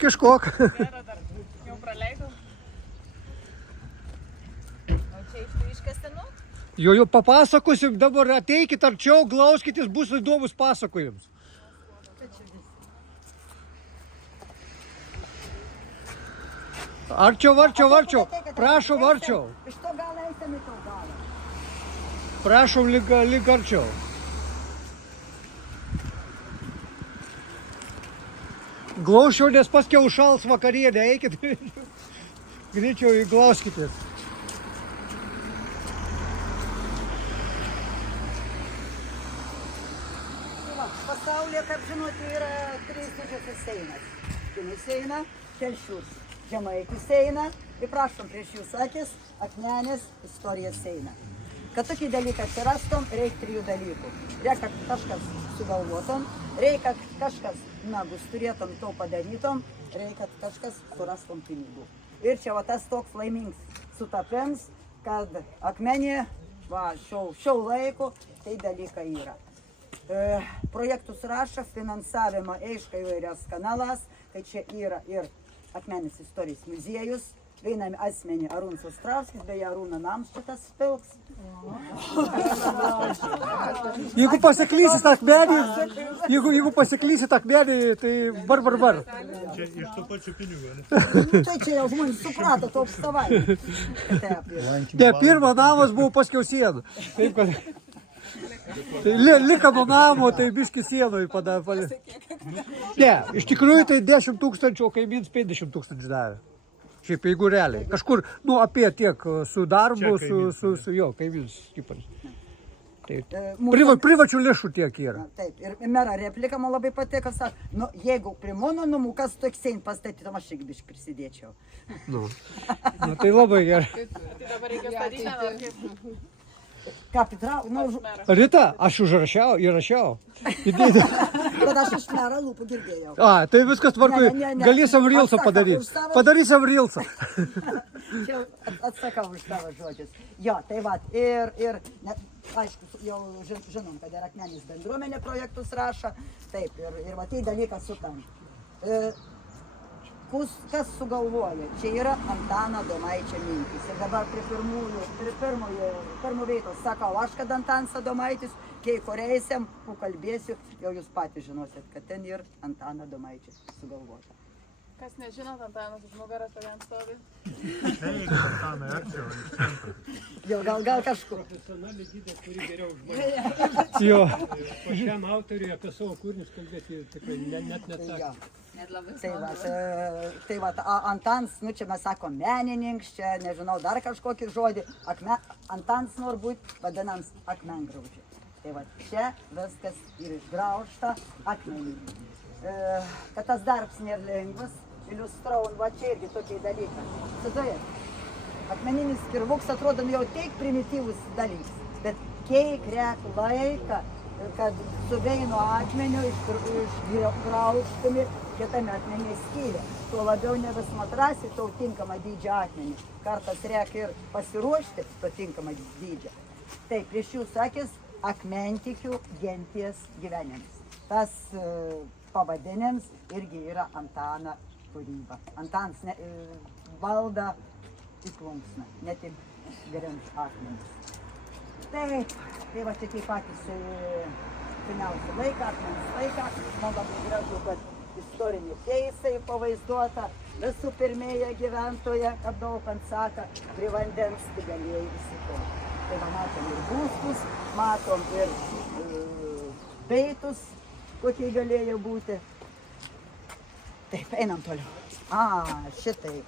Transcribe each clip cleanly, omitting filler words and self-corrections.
Kažkok. Jau praleidau. O čia iš tų iškasenų? Jo papasakosim, dabar ateikit arčiau, glauskitės, bus įdomus pasakojimas. Arčiau. Prašom arčiau. Iš to galo eisime į to galą. Prašom lyg arčiau. Glaušiau, nes paskiau šals vakarienę, eikit. Greičiau įglauskitės. Pasaulyje, kaip žinote, yra 3 didžiosios seinas. Kinų seina, Telšius, Žemaičių seina ir prašom prieš jūs akis Akmenės istorijos seina. Kad tokį dalyką atsirastom, reikia 3 dalykų. Reikia kažkas sugalvotom, reikia kažkas nagus turėtom, to padarytom, reikia kažkas surastom pinigų. Ir čia va tas toks laimingas sutapims, kad Akmenė, šio laiko, tai dalykai yra. Projektus rašo, finansavimą aiškai įvairias kanalas, tai čia yra ir Akmenės istorijos muziejus, vienam asmenį Arūnas Ostravskis, beje Arūno nams šitas pilks. Jeigu pasiklysit akmenį, jeigu pasiklysit akmenį, tai bar. Čia iš tų pačių pinigų, ne? Tai čia jau žmonės suprato, to savai. Ne, pirma namas buvo paskiau siena. Taip, kad... Tai lika nuo namo, tai biški sienoj padarė. Ne, iš tikrųjų tai 10 000, o kaimyns 50 000 davė. Šiaip jeigu realiai. Kažkur, apie tiek su darbu, su jo kaimyns. Privačių lėšų tiek yra. Taip, ir mero replika man labai patiko, sako, jeigu prie mano namų kas toksein pastatytum, aš irgi biškai prisidėčiau. Tai labai gerai. Tai dabar reikia statyti, ar kaip? Kapitrau, Rita, aš įrašiau. kad aš iš mero lūpų girdėjau. Tai viskas tvarkoj. Galėsim rilsą padaryti. Padarysim rilsą. Čia atsakau už tavo žodžius. Jo, tai va, ir aišku, jau žinom, kad ir Akmenės bendruomenė projektus rašo. Taip, ir va, tai dalykas sutampa. Kas sugalvoja? Čia yra Antano Adomaičio mintys. Ir dabar prie pirmo vietos sakau, aš kad Antanas Adomaitis, kai koreisiam, pakalbėsiu, jau jūs patys žinosit, kad ten ir Antano Adomaičio sugalvota. Kas nežinot, Antanas už nugaras tokiam stovi? Eik, Antanai, arčiau, iš centro. Jo, gal kažkur. Profesionali gidė, kuri geriau už mane. Jo. Pačiam autoriui apie savo kūrinius kalbėti tikrai net nesakė. Tai va, Antans, čia mes sakom menininks, čia nežinau dar kažkokį žodį, Antans nori būti vadinams akmengraužiai. Tai va, čia viskas ir išgraužta akmenį. Kad tas darbs nėra lengvas, iliustraun, va čia irgi tokie dalykai. Tada, akmeninis kirvuks atrodo jau tiek primityvus dalykas, bet kiek reikia laiką, kad su vienu akmeniu išgraužtumi kitame akmenį skyrė. Tuo labiau ne vis matrasi to tinkamą dydžio akmenį. Kartas reikia ir pasiruošti to tinkamą dydžio. Tai prieš jūs akis akmentikių genties gyvenimas. Tas pavadinimas irgi yra Antano kūryba. Antanas valda į plunksną, ne tik geriant akmenis. Taip, tai va čia taip patys seniausią laiką, akmenis laiką. Man labai gražu, kad istorinė teisė pavaizduota. Visų pirmieji gyventoja, kad daug ant saka, prie vandens tai galėjo įsikoti. Tai va, matom ir būstus, matom ir peitus, kokie galėjo būti. Taip, einam toliau. Šitai.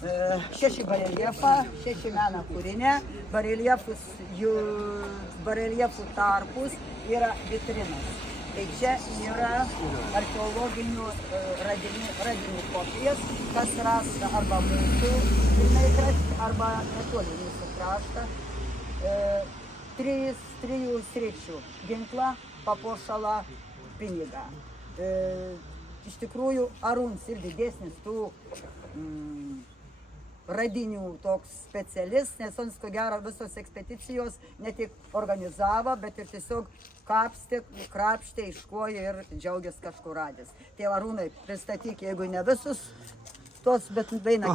6 bareljefą, 6 meno kūrinė, bareljefų tarpus yra vitrinas. Tai čia yra archeologinių radinių kopijas, kas rasta arba mūsų krašte, arba netoli mūsų kraštą. 3 sričių - ginklą, papuošalą, pinigą. Iš tikrųjų, Arūnas ir didesnis tų radinių toks specialist, nes jis ko gero visos ekspedicijos ne tik organizavo, bet ir tiesiog kapstė, krapštė, iškojo ir džiaugiasi kažkur radęs. Tėve Arūnai, pristatyk, jeigu ne visus tos, bet beina.